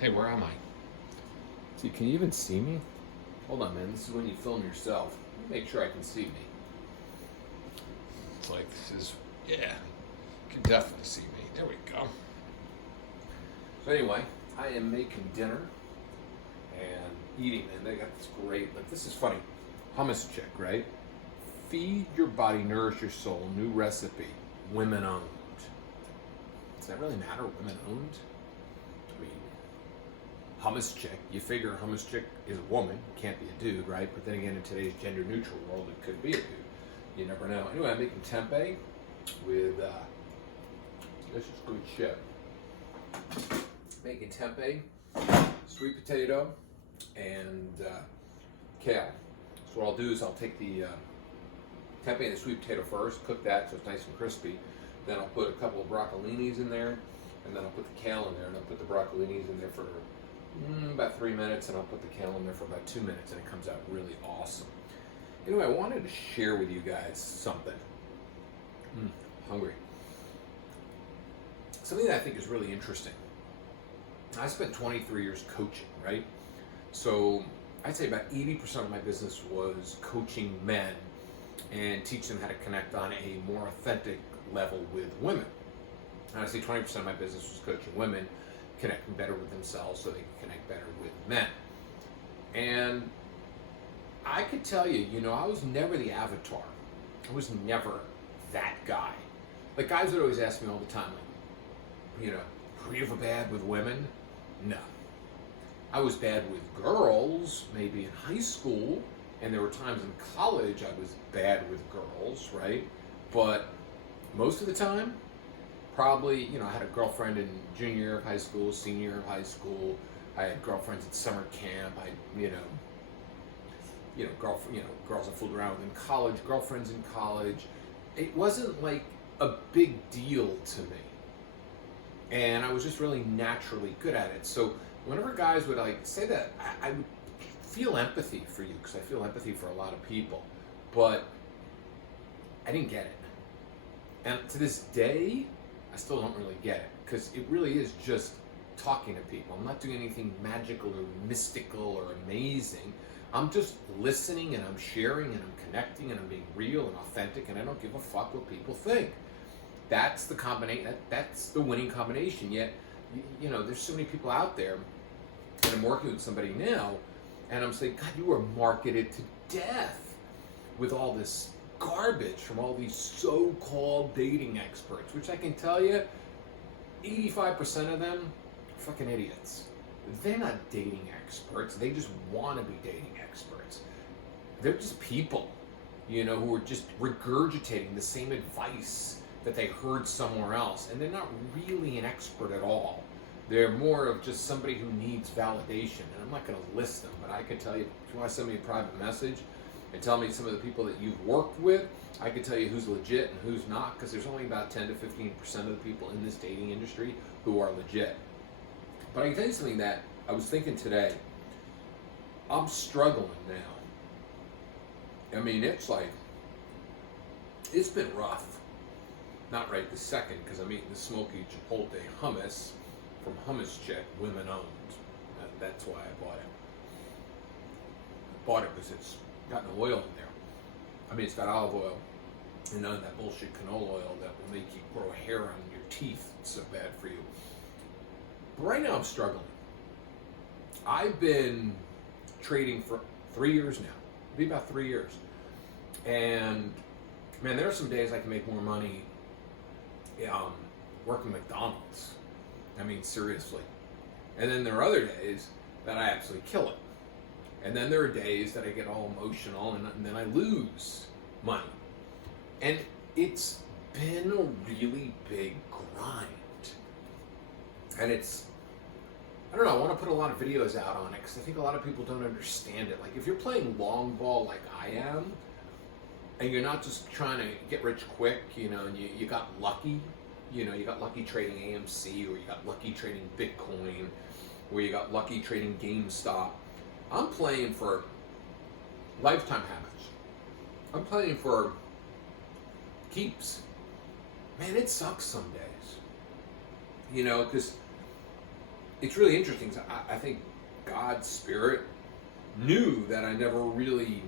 Hey, where am I? See, can you even see me? Hold on, man. This is when you film yourself. Make sure I can see me. It's like this is, yeah, you can definitely see me. There we go. So anyway, I am making dinner and eating, and they got this great, but this is funny. Hummus chick, right? Feed your body, nourish your soul. New recipe. Women owned. Does that really matter? Women owned? I mean, hummus chick. You figure a hummus chick is a woman. It can't be a dude, right? But then again, in today's gender neutral world, it could be a dude. You never know. Anyway, I'm making tempeh with, this is good shit. Making tempeh, sweet potato, and kale. So what I'll do is I'll take the tempeh and the sweet potato first, cook that so it's nice and crispy. Then I'll put a couple of broccolinis in there, and then I'll put the kale in there, and I'll put the broccolinis in there for about 3 minutes, and I'll put the kale in there for about 2 minutes, and it comes out really awesome. Anyway, I wanted to share with you guys something. Hungry. Something that I think is really interesting. I spent 23 years coaching, right? So I'd say about 80% of my business was coaching men and teach them how to connect on a more authentic level with women. And I say 20% of my business was coaching women, connecting better with themselves so they can connect better with men. And I could tell you, I was never the avatar. I was never that guy. Like, guys would always ask me all the time, like, were you ever bad with women? No. I was bad with girls, maybe in high school, and there were times in college I was bad with girls, right? But most of the time, probably, I had a girlfriend in junior year of high school, senior year of high school. I had girlfriends at summer camp. Girls I fooled around with in college, girlfriends in college. It wasn't like a big deal to me. And I was just really naturally good at it. So whenever guys would say that, I would feel empathy for you, because I feel empathy for a lot of people. But I didn't get it. And to this day, I still don't really get it, because it really is just talking to people. I'm not doing anything magical or mystical or amazing. I'm just listening, and I'm sharing, and I'm connecting, and I'm being real and authentic, and I don't give a fuck what people think. That's the combination. That's the winning combination. Yet, there's so many people out there, and I'm working with somebody now, and I'm saying, God, you are marketed to death with all this garbage from all these so-called dating experts, which I can tell you, 85% of them are fucking idiots. They're not dating experts. They just want to be dating experts. They're just people, who are just regurgitating the same advice that they heard somewhere else. And they're not really an expert at all. They're more of just somebody who needs validation. And I'm not going to list them, but I can tell you, if you want to send me a private message and tell me some of the people that you've worked with, I can tell you who's legit and who's not, because there's only about 10 to 15% of the people in this dating industry who are legit. But I can tell you something that I was thinking today. I'm struggling now. I mean, it's been rough. Not right this second, because I'm eating the smoky chipotle hummus from Hummus Chick, women owned. That's why I bought it. I bought it because it's got no oil in there. I mean, it's got olive oil and none of that bullshit canola oil that will make you grow hair on your teeth. It's so bad for you. But right now I'm struggling. I've been trading for 3 years now. It'll be about 3 years. And man, there are some days I can make more money working McDonald's. I mean, seriously. And then there are other days that I absolutely kill it. And then there are days that I get all emotional and then I lose money. And it's been a really big grind. And I don't know, I want to put a lot of videos out on it because I think a lot of people don't understand it. Like, if you're playing long ball like I am, and you're not just trying to get rich quick, and you got lucky, you got lucky trading AMC, or you got lucky trading Bitcoin, or you got lucky trading GameStop. I'm playing for lifetime habits. I'm playing for keeps. Man, it sucks some days. Because it's really interesting. I think God's Spirit knew that I never really,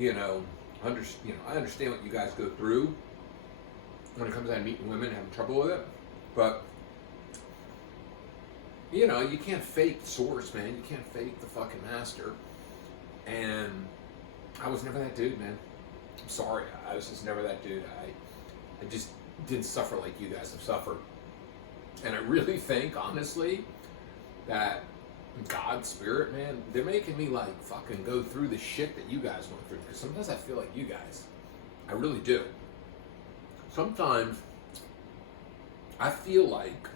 I understand what you guys go through when it comes to meeting women and having trouble with it, but you can't fake the source, man. You can't fake the fucking master. And I was never that dude, man. I'm sorry. I was just never that dude. I just didn't suffer like you guys have suffered. And I really think, honestly, that God's Spirit, man, they're making me like fucking go through the shit that you guys went through. Because sometimes I feel like you guys. I really do. Sometimes I feel like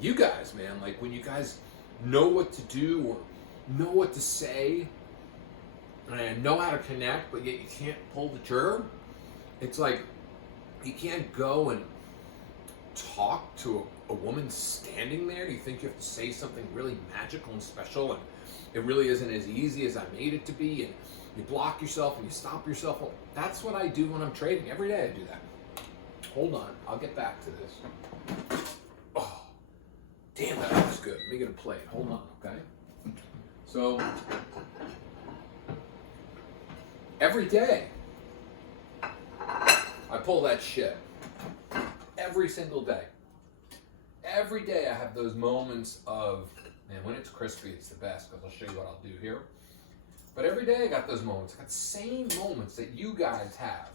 you guys, man, like when you guys know what to do or know what to say and know how to connect, but yet you can't pull the trigger. It's like you can't go and talk to a woman standing there. You think you have to say something really magical and special, and it really isn't as easy as I made it to be, and you block yourself and you stop yourself. Well, that's what I do when I'm trading. Every day I do that. Hold on, I'll get back to this. Oh, damn, that looks good. Let me get a plate. Hold on, okay? So, every day, I pull that shit. Every single day. Every day I have those moments of, man, when it's crispy, it's the best, because I'll show you what I'll do here. But every day I got those moments. I got the same moments that you guys have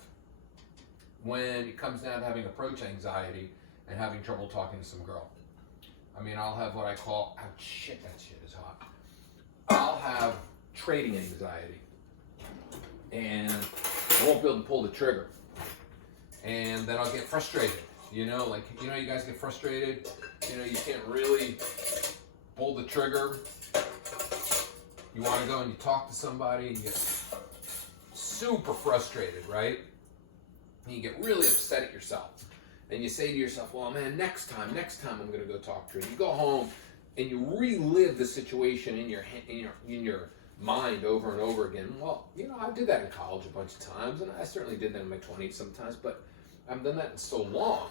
when it comes down to having approach anxiety and having trouble talking to some girl. I mean, I'll have what I call, ouch, shit, that shit is hot. I'll have trading anxiety. And I won't be able to pull the trigger. And then I'll get frustrated. You guys get frustrated. You can't really pull the trigger. You want to go and you talk to somebody and you get super frustrated, right? And you get really upset at yourself. And you say to yourself, well, man, next time I'm going to go talk to her. And you go home and you relive the situation in your mind over and over again. Well, I did that in college a bunch of times, and I certainly did that in my 20s sometimes, but I haven't done that in so long.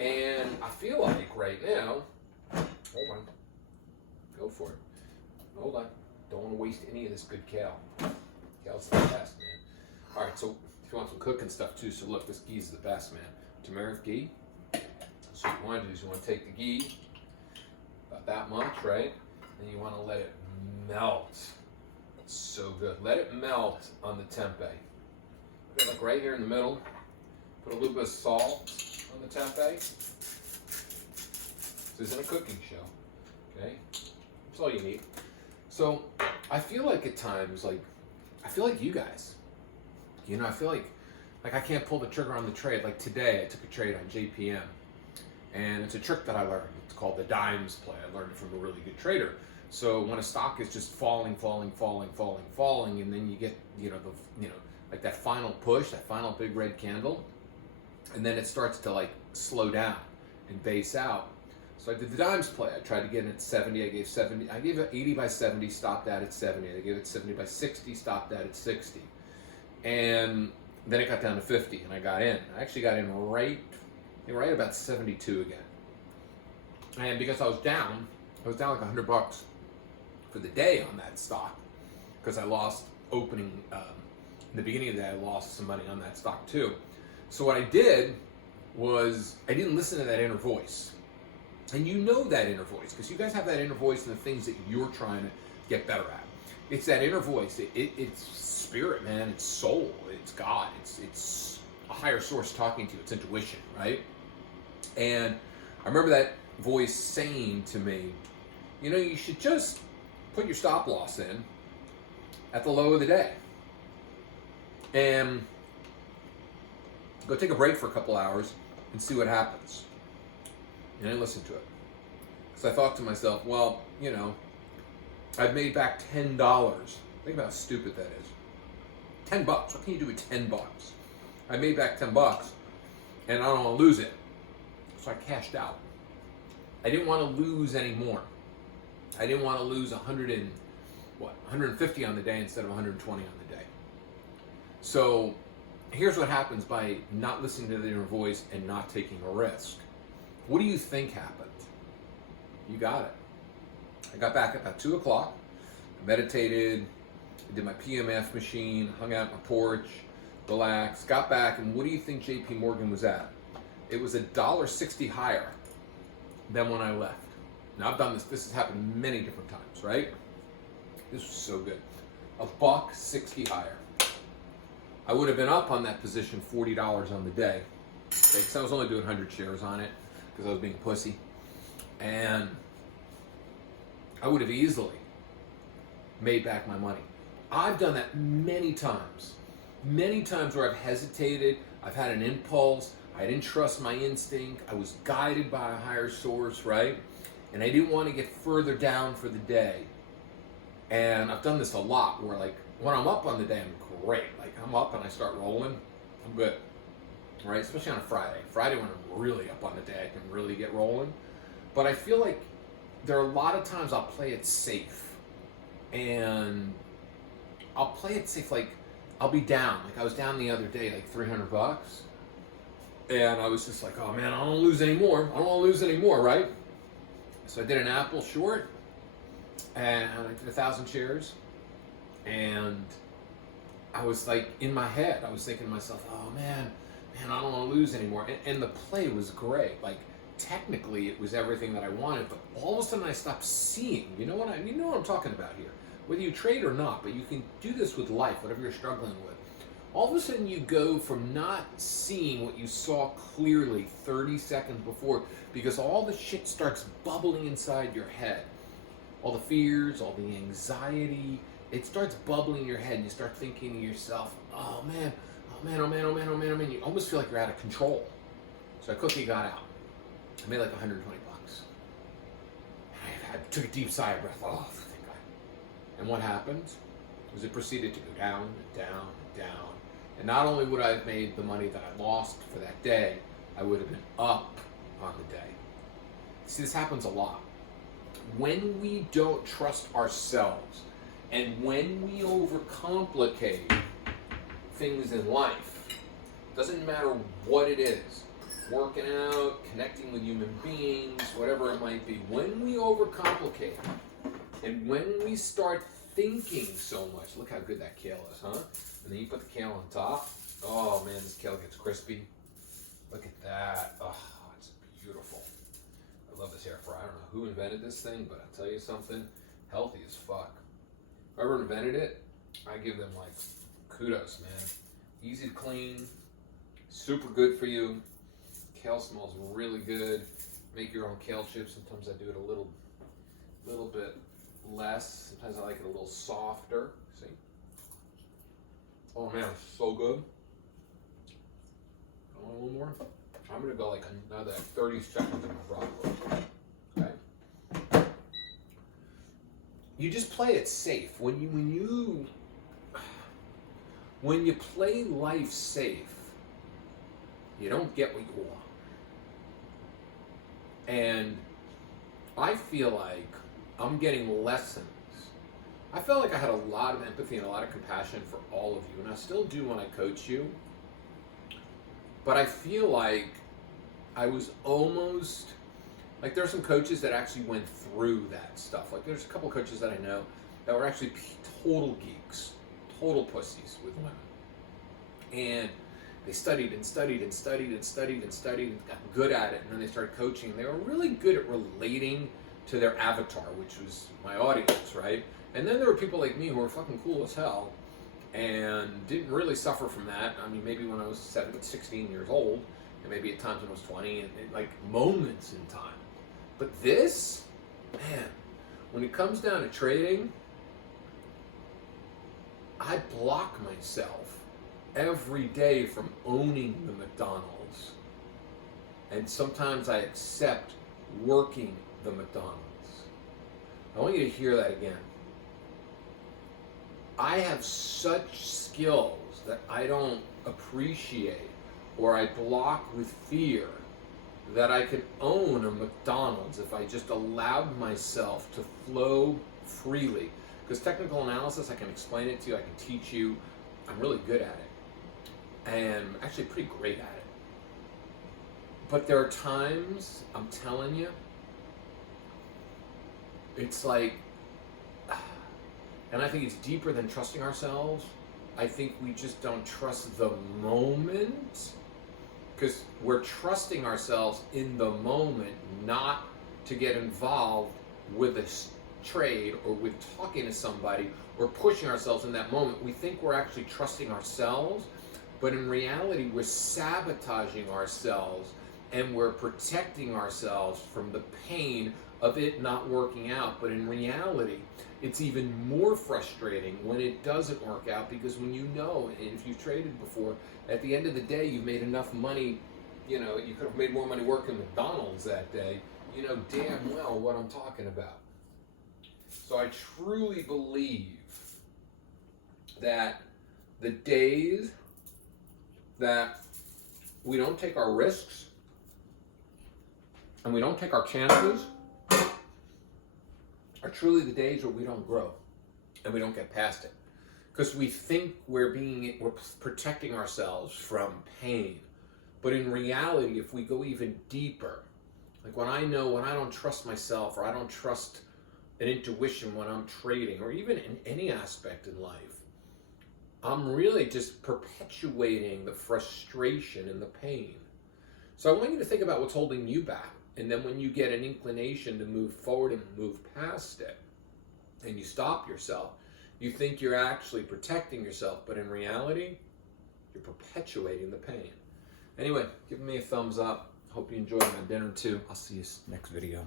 And I feel like right now, hold on, go for it. Hold on, don't want to waste any of this good kale. Kale's the best, man. All right, so if you want some cooking stuff too, so look, this ghee is the best, man. Turmeric ghee. So what you want to do is you want to take the ghee, about that much, right? And you want to let it melt. It's so good. Let it melt on the tempeh. Put it like right here in the middle. Put a little bit of salt on the tempeh. This isn't a cooking show, okay? That's all you need. So I feel like at times, I feel like you guys. I feel like I can't pull the trigger on the trade. Like today, I took a trade on JPM, and it's a trick that I learned. It's called the dimes play. I learned it from a really good trader. So when a stock is just falling, and then you get like that final push, that final big red candle, and then it starts to slow down and base out. So I did the dimes play. I tried to get in at 70. I gave 70. I gave it 80 by 70, stopped out at 70. I gave it 70 by 60, stopped out at 60. And then it got down to 50, and I got in. I actually got in right about 72 again. And because I was down like $100 for the day on that stock, because I lost opening in the beginning of the day. I lost some money on that stock too. So what I did was I didn't listen to that inner voice. And you know that inner voice, because you guys have that inner voice in the things that you're trying to get better at. It's that inner voice. It's spirit, man. It's soul. It's God. It's a higher source talking to you. It's intuition, right? And I remember that voice saying to me, you should just put your stop loss in at the low of the day. And go take a break for a couple hours and see what happens. And I listened to it. So I thought to myself, well, I've made back $10. Think about how stupid that is. $10. What can you do with $10? I made back $10, and I don't want to lose it. So I cashed out. I didn't want to lose any more. I didn't want to lose 150 on the day instead of 120 on the day. So here's what happens by not listening to the inner voice and not taking a risk. What do you think happened? You got it. I got back at about 2 o'clock, I meditated, I did my PMF machine, hung out on my porch, relaxed, got back, and what do you think JP Morgan was at? It was $1.60 higher than when I left. Now I've done this has happened many different times, right? This was so good. $1.60 higher. I would have been up on that position $40 on the day. Okay, because I was only doing 100 shares on it because I was being a pussy. And I would have easily made back my money. I've done that many times where I've hesitated, I've had an impulse, I didn't trust my instinct, I was guided by a higher source, right? And I didn't want to get further down for the day. And I've done this a lot where, like, when I'm up on the day, I'm great. Like, I'm up and I start rolling, I'm good, right? Especially on a Friday. Friday when I'm really up on the day, I can really get rolling. But I feel like there are a lot of times I'll play it safe. And I'll play it safe, like, I'll be down. Like, I was down the other day, like $300. And I was just like, oh man, I don't want to lose any more. I don't want to lose any more, right? So I did an Apple short, and I did 1,000 shares. And I was like, in my head, I was thinking to myself, oh man, I don't want to lose anymore. And the play was great. Like, technically, it was everything that I wanted, but all of a sudden I stopped seeing. You know what I'm talking about here. Whether you trade or not, but you can do this with life, whatever you're struggling with. All of a sudden you go from not seeing what you saw clearly 30 seconds before, because all the shit starts bubbling inside your head. All the fears, all the anxiety, it starts bubbling in your head, and you start thinking to yourself, oh man. You almost feel like you're out of control. So I quickly got out. I made like $120. I took a deep sigh of breath. Oh, thank God. And what happened was it proceeded to go down and down and down. And not only would I have made the money that I lost for that day, I would have been up on the day. See, this happens a lot. When we don't trust ourselves and when we overcomplicate things in life, doesn't matter what it is, working out, connecting with human beings, whatever it might be, when we overcomplicate and when we start thinking so much, look how good that kale is, huh? And then you put the kale on top. Oh man, this kale gets crispy. Look at that. Oh, it's beautiful. I love this air fryer. I don't know who invented this thing, but I'll tell you something, healthy as fuck. Whoever invented it, I give them like kudos, man. Easy to clean, super good for you. Kale smells really good. Make your own kale chips. Sometimes I do it a little bit less. Sometimes I like it a little softer. See? Oh man, it's so good. I want a little more. I'm gonna go like another 30 seconds of my broccoli. Okay. You just play it safe. When you play life safe, you don't get what you want. And I feel like I'm getting lessons. I felt like I had a lot of empathy and a lot of compassion for all of you, and I still do when I coach you. But I feel like I was almost, like there's some coaches that actually went through that stuff. Like there's a couple coaches that I know that were actually total geeks, total pussies with women. And they studied and studied and studied and studied and studied and got good at it, and then they started coaching. They were really good at relating to their avatar, which was my audience, right? And then there were people like me who were fucking cool as hell and didn't really suffer from that. I mean, maybe when I was 16 years old, and maybe at times when I was 20, and like moments in time. But this, man, when it comes down to trading, I block myself every day from owning the McDonald's. And sometimes I accept working the McDonald's. I want you to hear that again. I have such skills that I don't appreciate or I block with fear that I could own a McDonald's if I just allowed myself to flow freely. Because technical analysis, I can explain it to you, I can teach you. I'm really good at it. And I'm actually pretty great at it. But there are times, I'm telling you, It's like, and I think it's deeper than trusting ourselves. I think we just don't trust the moment, because we're trusting ourselves in the moment, not to get involved with a trade or with talking to somebody or pushing ourselves in that moment. We think we're actually trusting ourselves, but in reality, we're sabotaging ourselves and we're protecting ourselves from the pain of it not working out. But in reality, it's even more frustrating when it doesn't work out, because when you know, and if you've traded before, at the end of the day, you've made enough money, you know, you could have made more money working McDonald's that day, you know damn well what I'm talking about. So I truly believe that the days that we don't take our risks and we don't take our chances are truly the days where we don't grow and we don't get past it, because we think we're protecting ourselves from pain. But in reality, if we go even deeper, like when I don't trust myself, or I don't trust an intuition when I'm trading, or even in any aspect in life, I'm really just perpetuating the frustration and the pain. So I want you to think about what's holding you back. And then when you get an inclination to move forward and move past it, and you stop yourself, you think you're actually protecting yourself, but in reality, you're perpetuating the pain. Anyway, give me a thumbs up. Hope you enjoyed my dinner too. I'll see you next video.